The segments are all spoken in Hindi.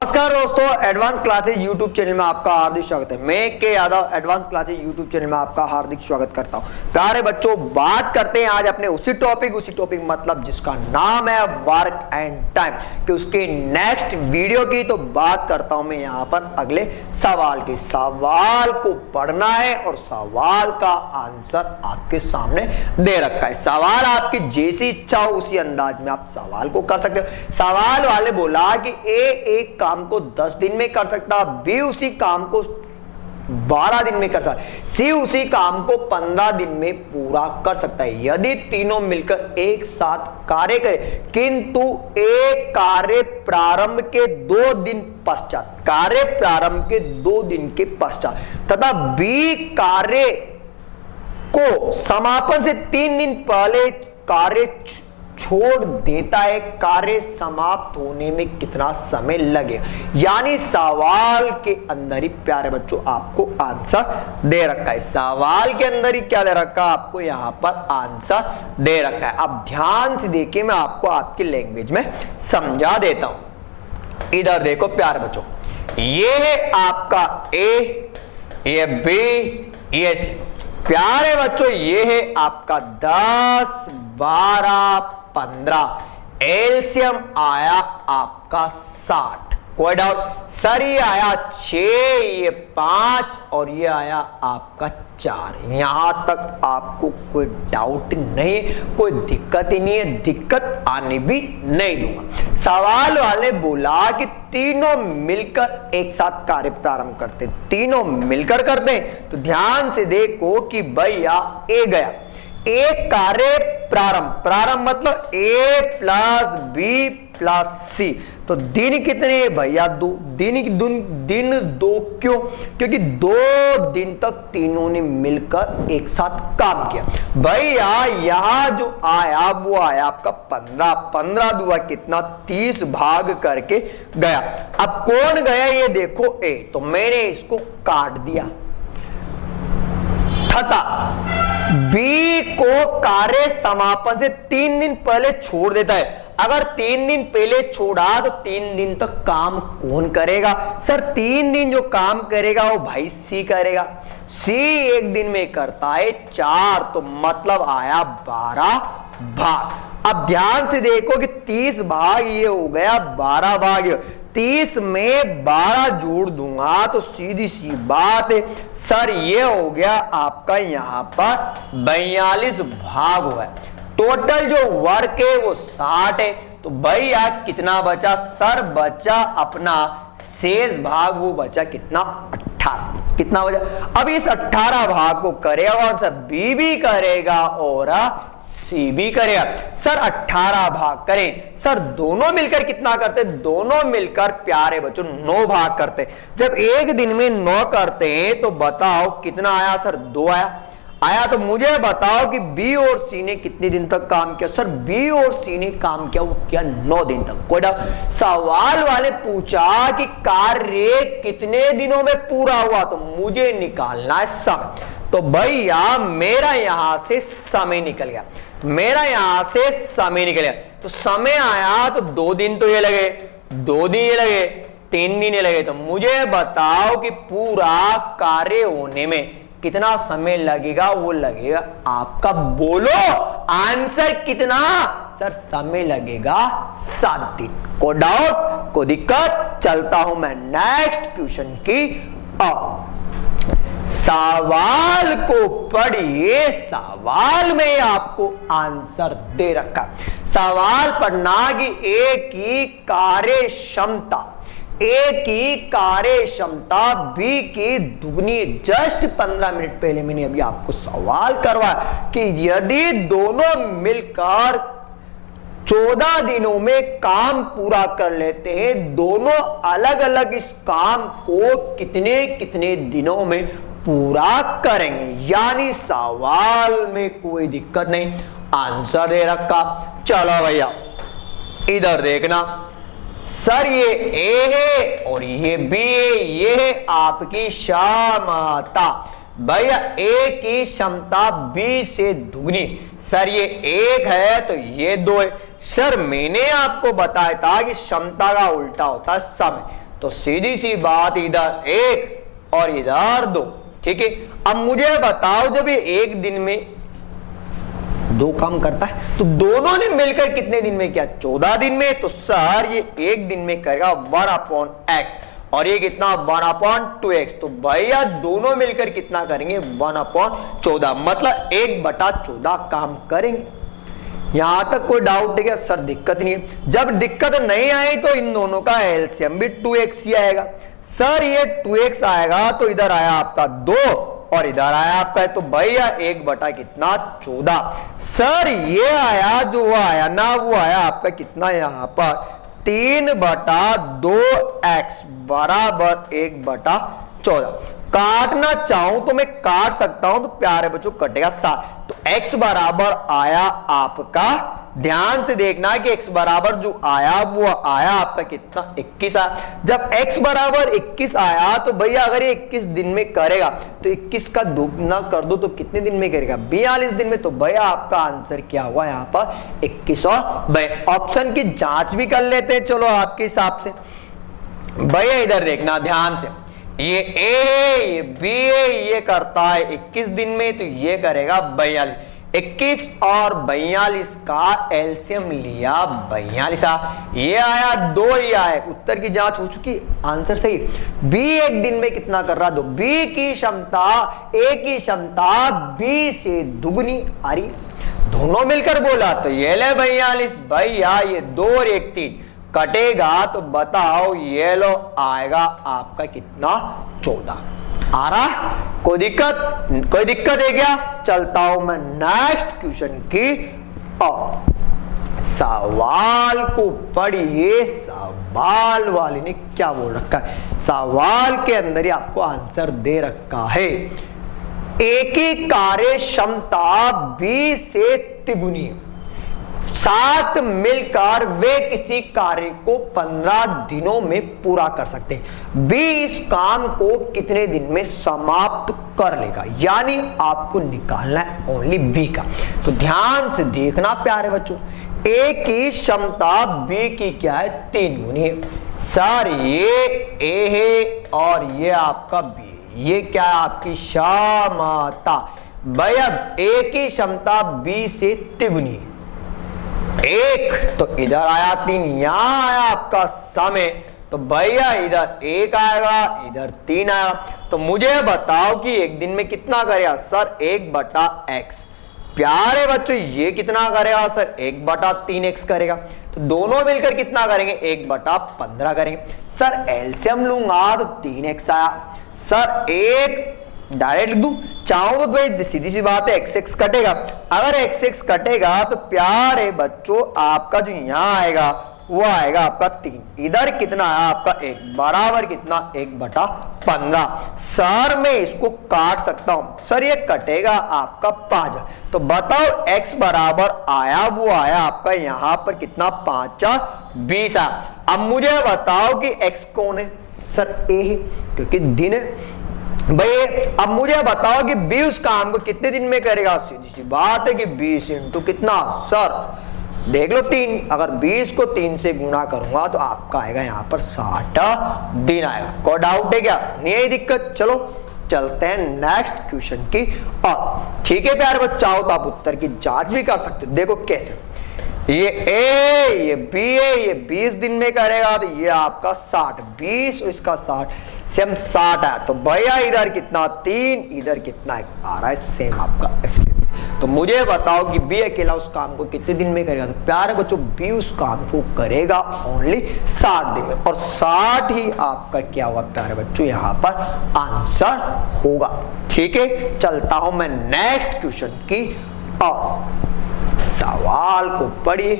नमस्कार दोस्तों, एडवांस क्लासेस यूट्यूब चैनल में आपका हार्दिक स्वागत है। मैं के Yadav advance classes YouTube channel में आपका हार्दिक स्वागत करता हूं। प्यारे बच्चों, बात करते हैं आज अपने उसी टॉपिक मतलब जिसका नाम है वर्क एंड टाइम कि उसके नेक्स्ट वीडियो की। तो बात करता हूं मैं यहां पर अगले सवाल की। सवाल को पढ़ना है और सवाल का आंसर आपके सामने दे रखा है। सवाल आपकी जैसी इच्छा हो उसी अंदाज में आप सवाल को कर सकते हो। सवाल वाले बोला कि एक काम को 10 दिन में कर सकता, बी उसी काम को 12 दिन में कर सकता, सी उसी काम को 15 दिन में पूरा कर सकता है यदि तीनों मिलकर एक साथ कार्य करें, किंतु एक कार्य प्रारंभ के 2 दिन के पश्चात तथा बी कार्य को समापन से 3 दिन पहले कार्य छोड़ देता है। कार्य समाप्त होने में कितना समय लगेगा, यानी सवाल के अंदर ही प्यारे बच्चों आपको आंसर दे रखा है। सवाल के अंदर ही क्या दे रखा है, आपको यहां पर आंसर दे रखा है। अब ध्यान से देखिए, मैं आपको आपकी लैंग्वेज में समझा देता हूं। इधर देखो प्यारे बच्चों, ये है आपका ए, ये बी, ये सी। प्यारे बच्चों, ये है आपका 10, 12, 15। एलसीएम आया आपका 60। कोई डाउट? सर ये आया 6, ये 5 और ये आया आपका 4। यहां तक आपको कोई डाउट नहीं, कोई दिक्कत ही नहीं है, दिक्कत आने भी नहीं दूंगा। सवाल वाले बोला कि तीनों मिलकर एक साथ कार्य प्रारंभ करते, तीनों मिलकर करते हैं। तो ध्यान से देखो कि भैया ए गया, एक कार्य प्रारंभ मतलब ए प्लस बी प्लस सी। तो दिन कितने भैया? 2 दिन 2। क्यों? क्योंकि 2 दिन तक तीनों ने मिलकर एक साथ काम किया। भैया यहां जो आया वो आया आपका 15। 15 दुआ कितना? 30 भाग करके गया। अब कौन गया ये देखो, ए। तो मैंने इसको काट दिया तथा बी को कार्य समापन से 3 दिन पहले छोड़ देता है। अगर 3 दिन पहले छोड़ा तो 3 दिन तक काम कौन करेगा? सर 3 दिन जो काम करेगा वो भाई सी करेगा। सी एक दिन में करता है 4, तो मतलब आया 12 भाग। अब ध्यान से देखो कि 30 भाग ये हो गया, 12 भाग 30 में 12 जोड़ दूंगा तो सीधी सी बात है सर ये हो गया आपका यहां पर 42 भाग हुआ है। टोटल जो वर्क है वो 60 है। तो भैया कितना बचा? सर बचा अपना शेष भाग, वो बचा कितना? 18। कितना बचा? अब इस 18 भाग को करेगा सर बी भी करेगा और सी भी करेगा। सर 18 भाग करें, सर दोनों मिलकर कितना करते? दोनों मिलकर प्यारे बच्चों 9 भाग करते। जब एक दिन में 9 करते हैं तो बताओ कितना आया? सर 2 आया। तो मुझे बताओ कि बी और सी ने कितने दिन तक काम किया? सर बी और सी ने काम किया, वो किया 9 दिन तक। कोई डाउट? सवाल वाले पूछा कि कार्य कितने दिनों में पूरा हुआ, तो मुझे निकालना है समय। तो भैया मेरा यहां से समय निकल गया, तो समय आया तो 2 दिन तो ये लगे, 2 दिन ये लगे, 3 दिन ये लगे। तो मुझे बताओ कि पूरा कार्य होने में कितना समय लगेगा? वो लगेगा आपका, बोलो आंसर कितना? सर समय लगेगा 7 दिन। को डाउट, को दिक्कत? चलता हूं मैं नेक्स्ट क्वेश्चन की ओर। सवाल को पढ़िए, सवाल में आपको आंसर दे रखा। सवाल पढ़ना कि ए की कार्य क्षमता बी की दुगनी। जस्ट 15 मिनट पहले मैंने अभी आपको सवाल करवाया कि यदि दोनों मिलकर 14 दिनों में काम पूरा कर लेते हैं, दोनों अलग अलग इस काम को कितने कितने दिनों में पूरा करेंगे। यानी सवाल में कोई दिक्कत नहीं, आंसर दे रखा। चलो भैया इधर देखना, सर ये ए है और ये बी है, ये है आपकी क्षमता। भैया ए की क्षमता बी से दुगनी। सर ये 1 है तो ये 2 है। सर मैंने आपको बताया था कि क्षमता का उल्टा होता है समय। तो सीधी सी बात इधर 1 और इधर 2। ठीक है, अब मुझे बताओ जब ये एक दिन में 2 काम करता है तो दोनों ने मिलकर कितने दिन में किया? 14 दिन में। तो सर ये एक दिन में करेगा 1/x और ये कितना 1/2x। तो भैया दोनों मिलकर कितना करेंगे? 1/14, मतलब 1/14 काम करेंगे। यहां तक कोई डाउट है क्या? सर दिक्कत नहीं है। जब दिक्कत नहीं आई तो इन दोनों का एलसीएम भी 2x ही आएगा। सर ये 2x आएगा तो इधर आया आपका 2 और इधर आया आपका है, तो भैया 1/14। सर ये आया जो वो आया ना, वो आया आपका कितना यहां पर 3/2x बराबर 1/14। काटना चाहूं तो मैं काट सकता हूं, तो प्यारे बच्चों कटेगा 7। तो x बराबर आया आपका, ध्यान से देखना कि x बराबर जो आया वो आया आपका कितना 21 आया। जब x बराबर 21 आया तो भैया अगर ये 21 दिन में करेगा तो 21 का दुगना कर दो तो कितने दिन में करेगा? 42 दिन में। तो भैया आपका आंसर क्या हुआ यहाँ पर? 21 और ऑप्शन की जांच भी कर लेते हैं, चलो आपके हिसाब से। भैया इधर देखना ध्यान से, ये ए है, ये बी है, ये करता है 21 दिन में, तो ये करेगा 42। 21 और 42 का एलसीएम लिया 42। ये आया 2, ये आया। उत्तर की जांच हो चुकी, आंसर सही। बी एक दिन में कितना कर रहा? 2। बी की क्षमता, ए की क्षमता बी से दुगनी आ रही, दोनों मिलकर बोला तो ये ले 42। भैया ये 2 और 1 3 कटेगा तो बताओ ये लो आएगा आपका कितना? 14। आ रहा? कोई दिक्कत है क्या? चलता हूं मैं नेक्स्ट क्वेश्चन की और सवाल को पढ़िए। सवाल वाले ने क्या बोल रखा है? सवाल के अंदर ही आपको आंसर दे रखा है, ए की कार्य क्षमता बी से तिगुनी, 7 मिलकर वे किसी कार्य को 15 दिनों में पूरा कर सकते हैं। बी इस काम को कितने दिन में समाप्त कर लेगा? यानी आपको निकालना है ओनली बी का। तो ध्यान से देखना प्यारे बच्चों, ए की क्षमता बी की क्या है? 3 गुनी है। सर ये ए है और ये आपका बी है, ये क्या है? आपकी क्षमता। भैया ए की क्षमता बी से तिगुनी है, 1 तो इधर आया 3, यहां आया आपका समय, तो भैया इधर 1 आएगा, इधर 3 आएगा। तो मुझे बताओ कि एक दिन में कितना करेगा? Sir 1/x। प्यारे बच्चों ये कितना करेगा? सर 1/3x करेगा। तो दोनों मिलकर कितना करेंगे? 1/15 करेंगे। सर एलसीएम लूंगा तो 3x आया। सर 1 डायरेक्ट लिख दूं, चाहूं तो भाई सीधी सी बात है x कटेगा। अगर x कटेगा तो प्यारे बच्चों आपका जो यहां आएगा वो आएगा आपका 3, इधर कितना है आपका 1 बराबर कितना? 1/15। सर मैं इसको काट सकता हूं, सर ये कटेगा आपका 5। तो बताओ x बराबर आया वो आया आपका यहां पर कितना? 5 20 आया। अब मुझे बताओ कि x कौन है? सर a है क्योंकि दिन है। भाई अब मुझे बताओ कि 20 काम को कितने दिन में करेगा? सीधी सी बात है कि 20 इंटू कितना? सर देख लो 3, अगर 20 को 3 से गुणा करूंगा तो आपका आएगा यहां पर 60 दिन आएगा। कोई डाउट है क्या? नहीं है दिक्कत। चलो चलते हैं नेक्स्ट क्वेश्चन की और ठीक है प्यारे बच्चों, तो आप उत्तर की जांच भी कर सकते हो। देखो कैसे, ये ए ये बी है, ये 20 दिन में करेगा तो ये आपका 60, 20 इसका 60 सेम 60 है। तो भैया इधर कितना? 3, इधर कितना आ रहा है? सेम आपका एफिशिएंसी। तो मुझे बताओ कि बी अकेला उस काम को कितने दिन में करेगा? तो प्यारे बच्चों बी उस काम को करेगा ओनली 60 दिन में, और 60 ही आपका क्या हुआ प्यारे बच्चों? यहाँ पर आंसर होगा। ठीक है, चलता हूं मैं नेक्स्ट क्वेश्चन की और सवाल को पढ़िए।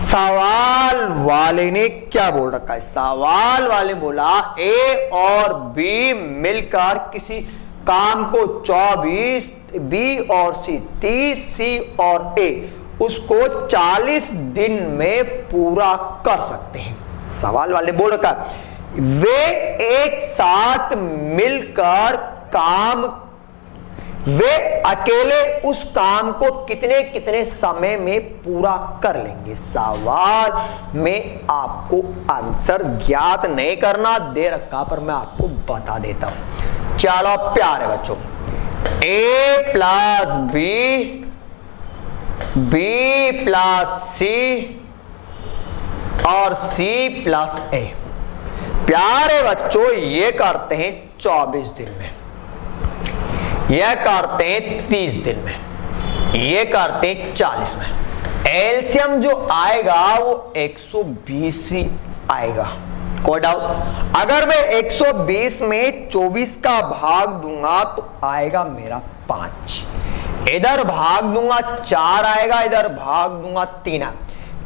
सवाल वाले ने क्या बोल रखा है? सवाल वाले बोला ए और बी मिलकर किसी काम को 24, बी और सी 30, सी और ए उसको 40 दिन में पूरा कर सकते हैं। सवाल वाले बोल रखा है वे एक साथ मिलकर काम वे अकेले उस काम को कितने कितने समय में पूरा कर लेंगे। सवाल में आपको आंसर ज्ञात नहीं करना दे रखा, पर मैं आपको बता देता हूं। चलो प्यारे बच्चों, a plus B, B plus C और c प्लस a। प्यारे बच्चों, ये करते हैं 24 दिन में, यह करते हैं 30 दिन में, ये करते हैं 40 में। एलसीएम जो आएगा वो 120 ही आएगा, कोई डाउट? अगर मैं 120 में 24 का भाग दूंगा तो आएगा मेरा 5, इधर भाग दूंगा 4 आएगा, इधर भाग दूंगा 3 आएगा।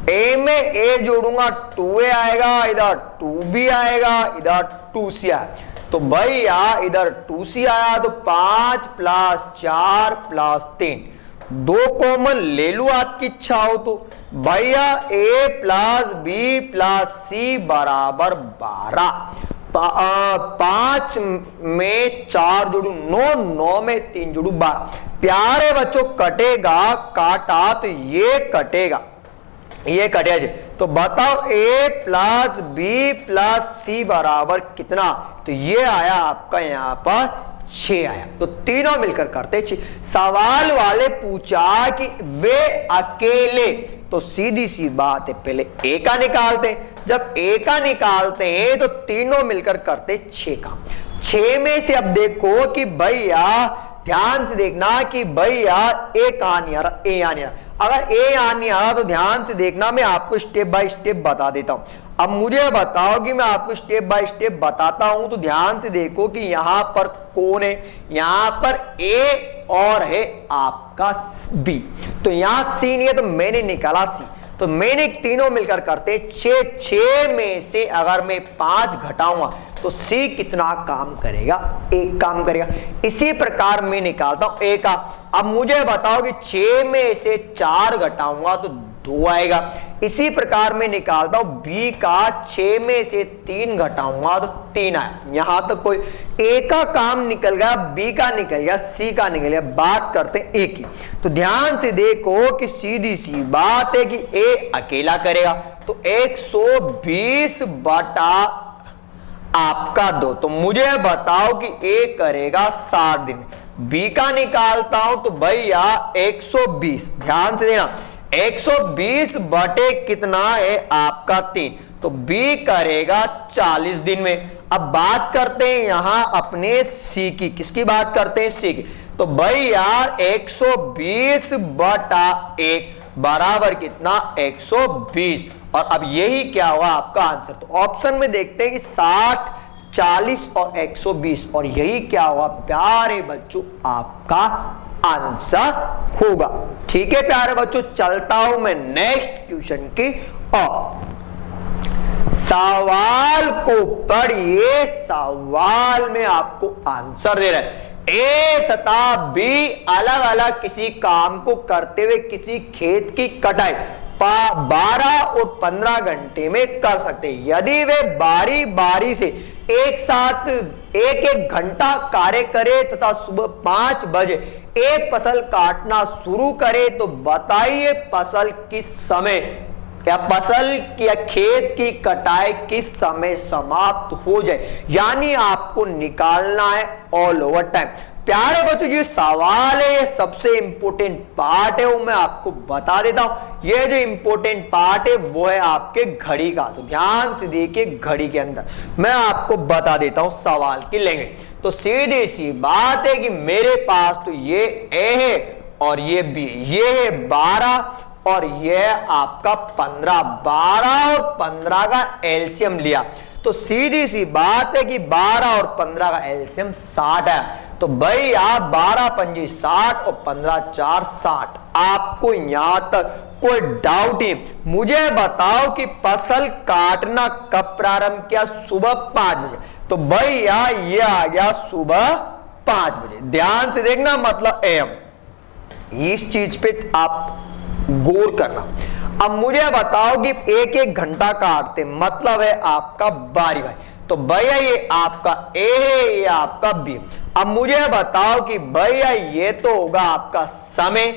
ए में ए जोड़ूंगा 2a आएगा, इधर 2b आएगा, इधर 2c आएगा। तो भैया इधर 2c आया तो 5 प्लस 4 प्लस 3, 2 कॉमन ले लू आपकी इच्छा हो तो। भैया a प्लस बी प्लस सी बराबर 12, 5 में 4 जोड़ू 9, 9 में 3 जोड़ू 12। प्यारे बच्चों, कटेगा, काटा तो ये कटेगा, ये कटेगा जी। तो बताओ a प्लस बी प्लस सी बराबर कितना? तो ये आया आपका यहां पर 6 आया। तो तीनों मिलकर करते 6। सवाल वाले पूछा कि वे अकेले, तो सीधी सी बात है पहले a का निकालते हैं। जब a का निकालते हैं तो तीनों मिलकर करते 6 का। 6 में से अब देखो कि भैया, ध्यान से देखना कि भैया a कहां नहीं आ रहा, a आ नहीं आ रहा। अगर ए यहां नहीं आ रहा तो ध्यान से देखना, मैं आपको स्टेप बाय स्टेप बता देता हूं। अब मुझे बताओ कि मैं आपको स्टेप बाय स्टेप बताता हूं तो ध्यान से देखो कि यहां पर कौन है। यहां पर ए और है आपका बी, तो यहां सी नहीं है तो मैंने निकाला सी। तो मैंने तीनों मिलकर करते 6, 6 में से अगर मैं 5 घटाऊंगा तो सी कितना काम करेगा? 1 काम करेगा। इसी प्रकार मैं निकालता हूं ए का। अब मुझे बताओ कि 6 में से 4 घटाऊंगा तो 2 आएगा। इसी प्रकार मैं निकालता हूं बी का। 6 में से 3 घटाऊंगा तो 3 आया। यहां तक कोई ए का काम निकल गया, बी का निकल गया, सी का निकल गया। बात करते हैं ए की। तो ध्यान से देखो कि सीधी सी बात है कि ए अकेला करेगा तो 120 बटा आपका 2। तो मुझे बताओ कि ए करेगा 60 दिन। बी का निकालता हूं तो भैया 120, ध्यान से देना, 120 बटे कितना है आपका 3, तो बी करेगा 40 दिन में। अब बात करते हैं यहां अपने सी की। किसकी बात करते हैं? सी की। तो भैया 120 बटा 1 बराबर कितना? 120। और अब यही क्या हुआ आपका आंसर? तो ऑप्शन में देखते हैं कि 60, 40 और 120, और यही क्या हुआ प्यारे बच्चों? आपका आंसर होगा। ठीक है प्यारे बच्चों, चलता हूं मैं नेक्स्ट क्वेश्चन की ओर। सवाल को पढ़िए। सवाल में आपको आंसर दे रहा है ए तथा बी अलग अलग किसी काम को करते हुए किसी खेत की कटाई 12 और 15 घंटे में कर सकते हैं। यदि वे बारी बारी से एक साथ एक घंटा कार्य करे तथा सुबह 5 बजे एक फसल काटना शुरू करे तो बताइए फसल किस समय या फसल या खेत की कटाई किस समय समाप्त हो जाए। यानी आपको निकालना है ऑल ओवर टाइम। प्यारे बच्चों, ये सवाल है, ये सबसे इंपॉर्टेंट पार्ट है, वो मैं आपको बता देता हूं। ये जो इंपॉर्टेंट पार्ट है वो है आपके घड़ी का। तो ध्यान से देखिए, घड़ी के अंदर मैं आपको बता देता हूं सवाल की लैंग्वेज। तो सीधी सी बात है कि मेरे पास तो ये ए है और ये बी, ये है 12 और ये आपका 15। 12 और 15 का एलसीएम लिया तो सीधी सी बात है कि 12 और 15 का एलसीएम 60 है। तो भैया 12 पंजी 60 और 15 4 60। आपको यहां तक कोई डाउट नहीं। मुझे बताओ कि फसल काटना कब प्रारंभ किया? सुबह 5 बजे। तो भैया ये आ गया सुबह 5 बजे। ध्यान से देखना, मतलब एम। इस चीज पे आप गौर करना। अब मुझे बताओ कि एक घंटा काटते, मतलब है आपका बारी भाई। तो भैया ये आपका ए है, ये आपका बी। अब मुझे बताओ कि भैया ये तो होगा आपका समय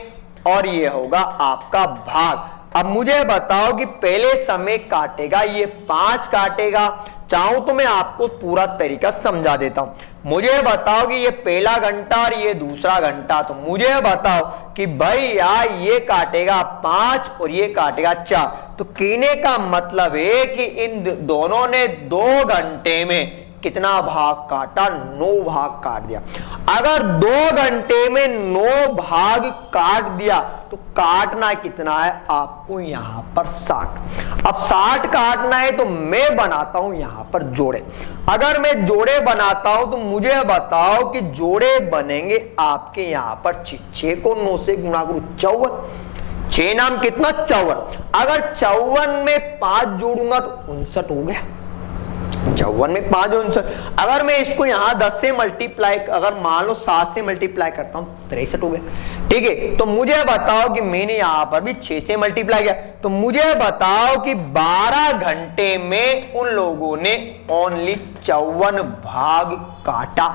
और ये होगा आपका भाग। अब मुझे बताओ कि पहले समय काटेगा, ये 5 काटेगा। चाहूं तो मैं आपको पूरा तरीका समझा देता हूं। मुझे बताओ कि ये पहला घंटा और ये दूसरा घंटा, तो मुझे बताओ कि भैया ये काटेगा 5 और ये काटेगा 4। तो कहने का मतलब है कि इन दोनों ने 2 घंटे में कितना भाग काटा? 9 भाग काट दिया। अगर 2 घंटे में 9 भाग काट दिया तो काटना कितना है आपको यहां पर 60। अब 60 काटना है तो मैं बनाता हूं यहां पर जोड़े। अगर मैं जोड़े बनाता हूं तो मुझे बताओ कि जोड़े बनेंगे आपके यहां पर 6 को 9 से गुणा करूं 54, 6 नाम कितना 54। अगर 54 में 5 जोड़ूंगा तो 59 हो गया। 54 में 5 59। अगर मैं इसको यहां 10 से मल्टीप्लाई, अगर मान लो 7 से मल्टीप्लाई करता हूं 63 हो गया। ठीक है, तो मुझे बताओ कि मैंने यहां पर भी 6 से मल्टीप्लाई किया, तो मुझे बताओ कि 12 घंटे में उन लोगों ने ओनली 54 भाग काटा।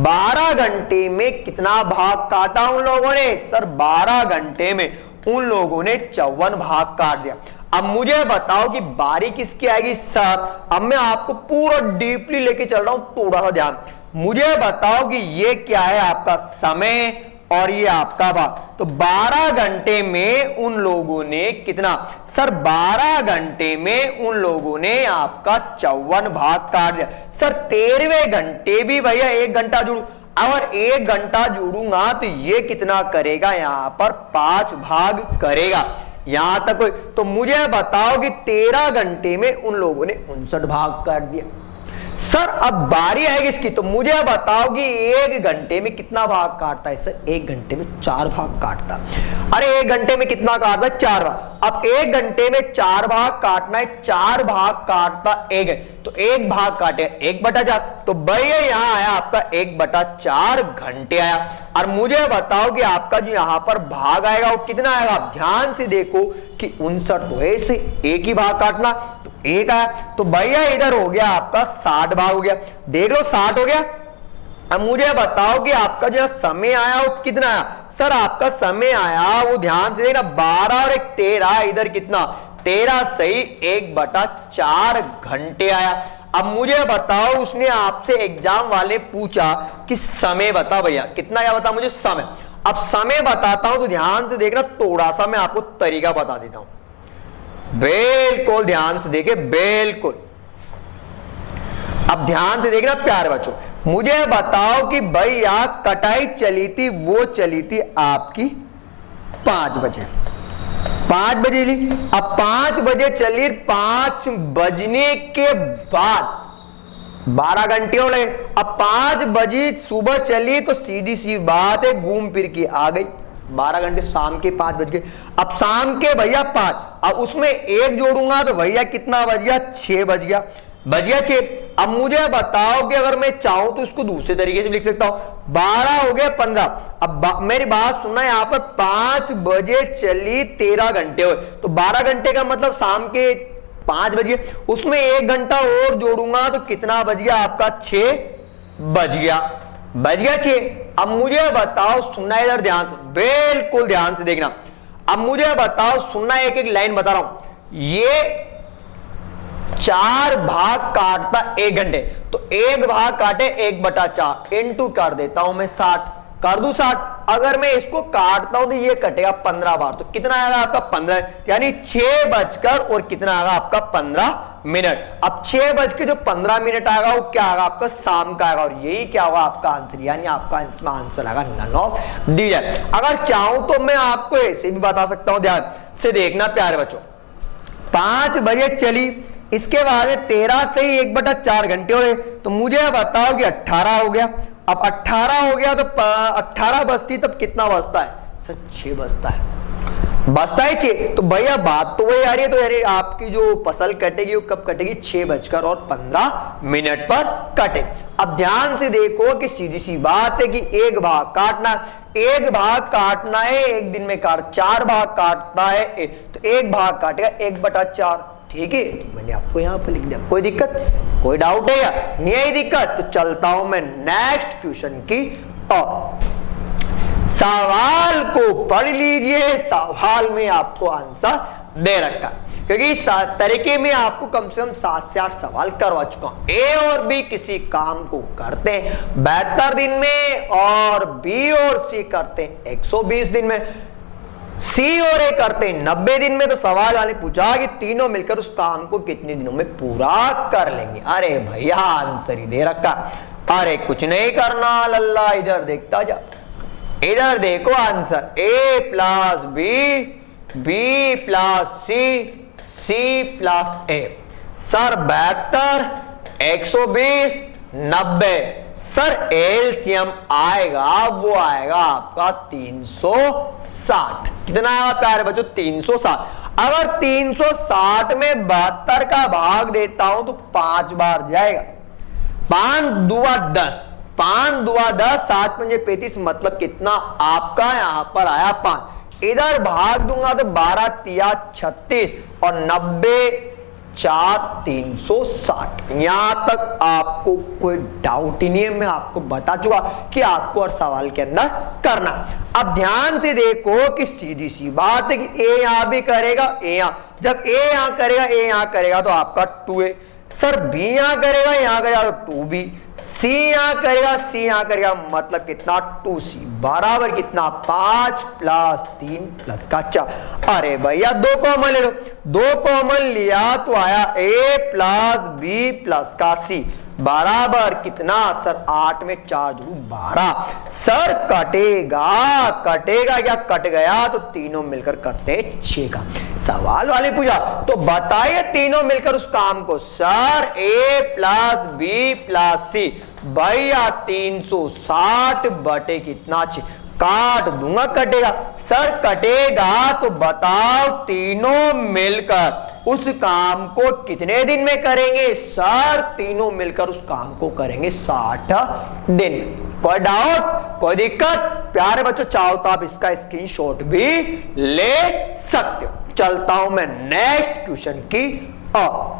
12 घंटे में कितना भाग काटा उन लोगों ने? सर 12 घंटे में उन लोगों ने 54 भाग काट दिया। अब मुझे बताओ कि बारी किसकी आएगी? सर अब मैं आपको पूरा डीपली लेके चल रहा हूं, थोड़ा सा ध्यान। मुझे बताओ कि ये क्या है आपका समय और ये आपका भाग। तो 12 घंटे में उन लोगों ने कितना? सर 12 घंटे में उन लोगों ने आपका 54 भाग काट दिया। सर 13वें घंटे भी भैया 1 घंटा जोड़ू, अगर 1 घंटा जोड़ूंगा तो ये कितना करेगा? यहां पर 5 भाग करेगा। यहां तक कोई? तो मुझे बताओ कि 13 घंटे में उन लोगों ने 59 भाग काट दिया। सर अब बारी आएगी इसकी, तो मुझे बताओ कि 1 घंटे में कितना भाग काटता है? सर 1 घंटे में 4 भाग काटता। अरे 1 घंटे में कितना काटता है? 4 भाग। अब 1 घंटे में 4 भाग काटना है, 4 भाग काटता 1 है, तो 1 भाग काटे 1/4। तो भैया यहां आया आपका 1/4 घंटे आया। और मुझे बताओ कि आपका जो यहां पर भाग आएगा वो कितना आएगा? आप ध्यान से देखो कि 59 तो ऐसे 1 ही भाग काटना, तो 1 आया। तो भैया इधर हो गया आपका 60 भाग हो गया। देख लो 60 हो गया। अब मुझे बताओ कि आपका जो समय आया वो कितना आया? सर आपका समय आया वो ध्यान से देखना 12 और 1 13, इधर कितना 13 सही 1/4 घंटे आया। अब मुझे बताओ उसने आपसे एग्जाम वाले पूछा कि समय बता भैया कितना, क्या बता मुझे समय। अब समय बताता हूं तो ध्यान से देखना, थोड़ा सा मैं आपको तरीका बता देता हूं, बिल्कुल ध्यान से देखे, बिल्कुल। अब ध्यान से देखना प्यारे बच्चों, मुझे बताओ कि भैया कटाई चली थी, वो चली थी आपकी 5 बजे, 5 बजे ली। अब 5 बजे चली, 5 बजने के बाद 12 घंटे हो गए। अब 5 बजे सुबह चली तो सीधी सी बात है घूम फिर के आ गई 12 घंटे, शाम के 5 बज गए। अब शाम के भैया 5, अब उसमें 1 जोड़ूंगा तो भैया कितना बज गया? 6 बज गया, 6। अब मुझे बताओ कि अगर मैं चाहूं तो इसको दूसरे तरीके से लिख सकता हूं, 12 हो गया 15। अब मेरी बात सुनना, यहां पर 5 बजे चली 13 घंटे हुए, तो 12 घंटे का मतलब शाम के 5 बज गए। उसमें 1 घंटा और जोड़ूंगा तो कितना बज गया आपका? 6 बज गया, 6। अब मुझे बताओ, सुनना इधर ध्यान से, बिल्कुल ध्यान से देखना। अब मुझे बताओ, सुनना, एक एक लाइन बता रहा हूं। ये 4 भाग काटता 1 घंटे, तो 1 भाग काटे 1/4 इंटू कर देता हूं मैं 60, कर दूं 60। अगर मैं इसको काटता हूं तो ये कटेगा 15 बार, तो कितना आएगा आपका? 15, यानी 6 बजकर और कितना आएगा आपका? 15 मिनट। अब 6 बज के जो 15 मिनट आएगा वो क्या आएगा आपका? शाम का आएगा, और यही क्या होगा आपका आंसर, यानी आपका इसमें आंसर आएगा नन ऑफ दी जाए। अगर चाहूं तो मैं आपको ऐसे भी बता सकता हूं, ध्यान से देखना प्यारे बच्चों। 5 बजे चली, इसके बाद 13 से ही 1/4 घंटे हो गए, तो मुझे बताओ कि 18 हो गया। अब 18 हो गया तो 18 बजती तब कितना बजता है? सर 6 बजता है, बजता है 6। तो भैया बात तो वही आ रही है, तो यार आपकी जो फसल कटेगी वो कब कटेगी? 6:15 पर कटे। अब ध्यान से देखो कि सीधी सी बात है कि 1 भाग काटना, 1 भाग काटना है, 1 दिन में 4 भाग काटता है, तो 1 भाग काटेगा 1/4, ठीक है, तो मैंने आपको यहाँ पर लिख दिया। कोई दिक्कत, कोई डाउट है या नहीं है दिक्कत? तो चलता हूं मैं नेक्स्ट क्वेश्चन की ओर। सवाल को पढ़ लीजिए, सवाल में आपको आंसर दे रखा, क्योंकि तरीके में आपको कम से कम 7 से 8 सवाल करवा चुका हूं। ए और बी किसी काम को करते हैं 72 दिन में, और बी और सी करते हैं 120 दिन में, सी और ए करते हैं 90 दिन में। तो सवाल वाले पूछा कि तीनों मिलकर उस काम को कितने दिनों में पूरा कर लेंगे। अरे भैया आंसर ही दे रखा, अरे कुछ नहीं करना लल्ला, इधर देखता जा, इधर देखो आंसर, ए प्लस बी, बी प्लस सी, सी प्लस ए। सर 72, 120, 90, सर एलसीएम आएगा, वो आएगा आपका 360। कितना आएगा प्यारे बच्चों? 360। अगर 360 में 72 का भाग देता हूं तो 5 बार जाएगा, 5 दूआ 10, 5 दूआ 10, 7 पंजे 35, मतलब कितना आपका यहां पर आया 5। इधर भाग दूंगा तो 12 तिया 36 और 90 4 360। यहां तक आपको कोई डाउट ही नहीं है, मैं आपको बता चुका कि आपको हर सवाल के अंदर करना। अब ध्यान से देखो कि सीधी सी बात है कि ए यहां भी करेगा, ए यहां, जब ए यहां करेगा, ए यहां करेगा तो आपका 2a। सर बी यहां करेगा, यहां करेगा तो 2b, सी यहां करेगा, सी यहां करेगा, मतलब कितना 2c बराबर कितना 5 प्लस 3 प्लस का 4। अरे भैया 2 कॉमन ले लो, 2 कॉमन लिया तो आया a प्लस बी प्लस का c बराबर कितना? सर 8 में 4 जोड़ू 12। सर कटेगा, कटेगा क्या? कट गया तो तीनों मिलकर करते 6 का। सवाल वाले पूछा तो बताइए तीनों मिलकर उस काम को। Sir a plus B plus C, भैया 360 बटे कितना 6, काट दूंगा, कटेगा। सर कटेगा तो बताओ तीनों मिलकर उस काम को कितने दिन में करेंगे? सर तीनों मिलकर उस काम को करेंगे 60 दिन। कोई डाउट, कोई दिक्कत? प्यारे बच्चों चाहो तो आप इसका स्क्रीनशॉट भी ले सकते हो। चलता हूं मैं नेक्स्ट क्वेश्चन की ओर।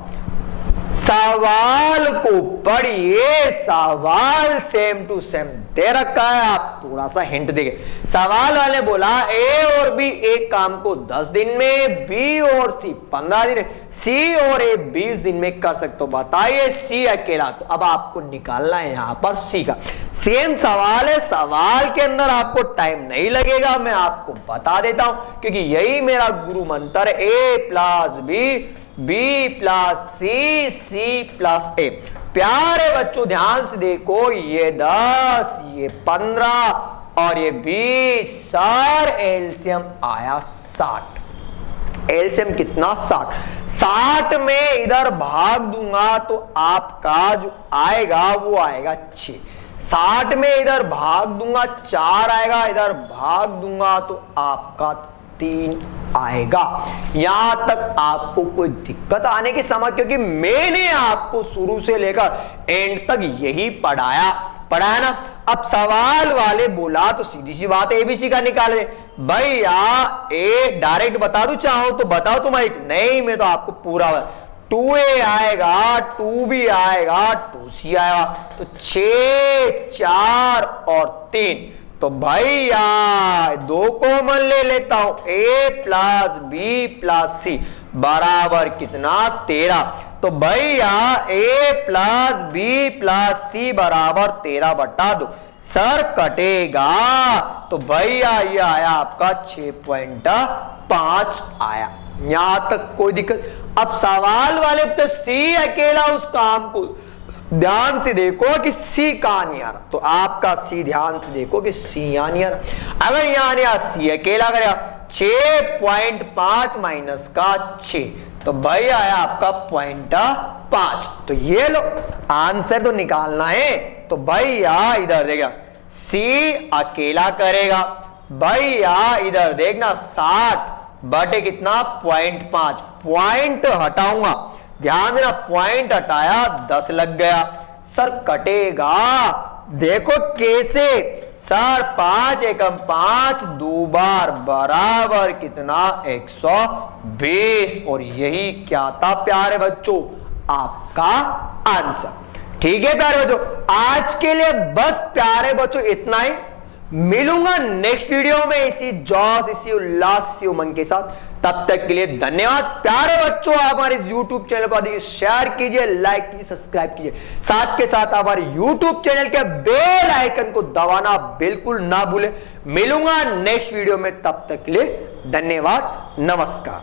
सवाल को पढ़िए, सवाल सेम टू सेम दे रखा है, आप थोड़ा सा हिंट देंगे। सवाल वाले बोला ए और बी एक काम को 10 दिन में, बी और सी 15 दिन में, सी और ए 20 दिन में कर सकते हो। बताइए सी अकेला, तो अब आपको निकालना है यहां पर सी का। सेम सवाल है, सवाल के अंदर आपको टाइम नहीं लगेगा, मैं आपको बता देता हूं, क्योंकि यही मेरा गुरु मंत्र है, ए प्लस बी, बी प्लस सी, सी प्लस ए। प्यारे बच्चों ध्यान से देखो, ये 10, ये 15 और ये 20। सर एलसीएम आया 60। एलसीएम कितना? 60। 60 में इधर भाग दूंगा तो आपका जो आएगा वो आएगा 6। 60 में इधर भाग दूंगा 4 आएगा, इधर भाग दूंगा तो आपका 3 आएगा। यहां तक आपको कोई दिक्कत आने की समझ, क्योंकि मैंने आपको शुरू से लेकर एंड तक यही पढ़ाया ना। अब सवाल वाले बोला तो सीधी सी बात है एबीसी का निकाले। भैया ए डायरेक्ट बता दूं चाहो तो बताओ तुम्हारी, नहीं मैं तो आपको पूरा 2a आएगा, 2b आएगा, 2c आएगा, तो 6 4 और 3। तो भैया 2 कॉमन ले लेता हूं, a प्लस बी प्लस सी बराबर कितना 13। तो भैया a प्लस बी प्लस सी बराबर 13 बटा 2। सर कटेगा तो भैया ये आया आपका 6.5 आया। यहां तक कोई दिक्कत? अब सवाल वाले तो सी अकेला उस काम को, ध्यान से देखो कि सी कहां नहीं आ रहा, तो आपका सी ध्यान से देखो कि सी यहां नहीं आ रहा। अगर यहां नहीं आ सी अकेला करेगा 6.5 माइनस का 6, तो भाई आया आपका 0.5। तो ये लो आंसर तो निकालना है, तो भैया इधर देखा सी अकेला करेगा, भैया इधर देखना 60 बटे कितना 0.5, पॉइंट हटाऊंगा, ध्यान देना पॉइंट हटाया 10 लग गया। सर कटेगा, देखो कैसे, सर 5 एकम 5 दो बार बराबर कितना 120। और यही क्या था प्यारे बच्चों, आपका आंसर। ठीक है प्यारे बच्चों, आज के लिए बस प्यारे बच्चों इतना ही। मिलूंगा नेक्स्ट वीडियो में इसी जोश, इसी उल्लास, इसी उमंग के साथ। तब तक के लिए धन्यवाद प्यारे बच्चों। आप हमारे YouTube चैनल को अधिक शेयर कीजिए, लाइक कीजिए, सब्सक्राइब कीजिए। साथ के साथ हमारे YouTube चैनल के बेल आइकन को दबाना बिल्कुल ना भूलें। मिलूंगा नेक्स्ट वीडियो में, तब तक के लिए धन्यवाद, नमस्कार।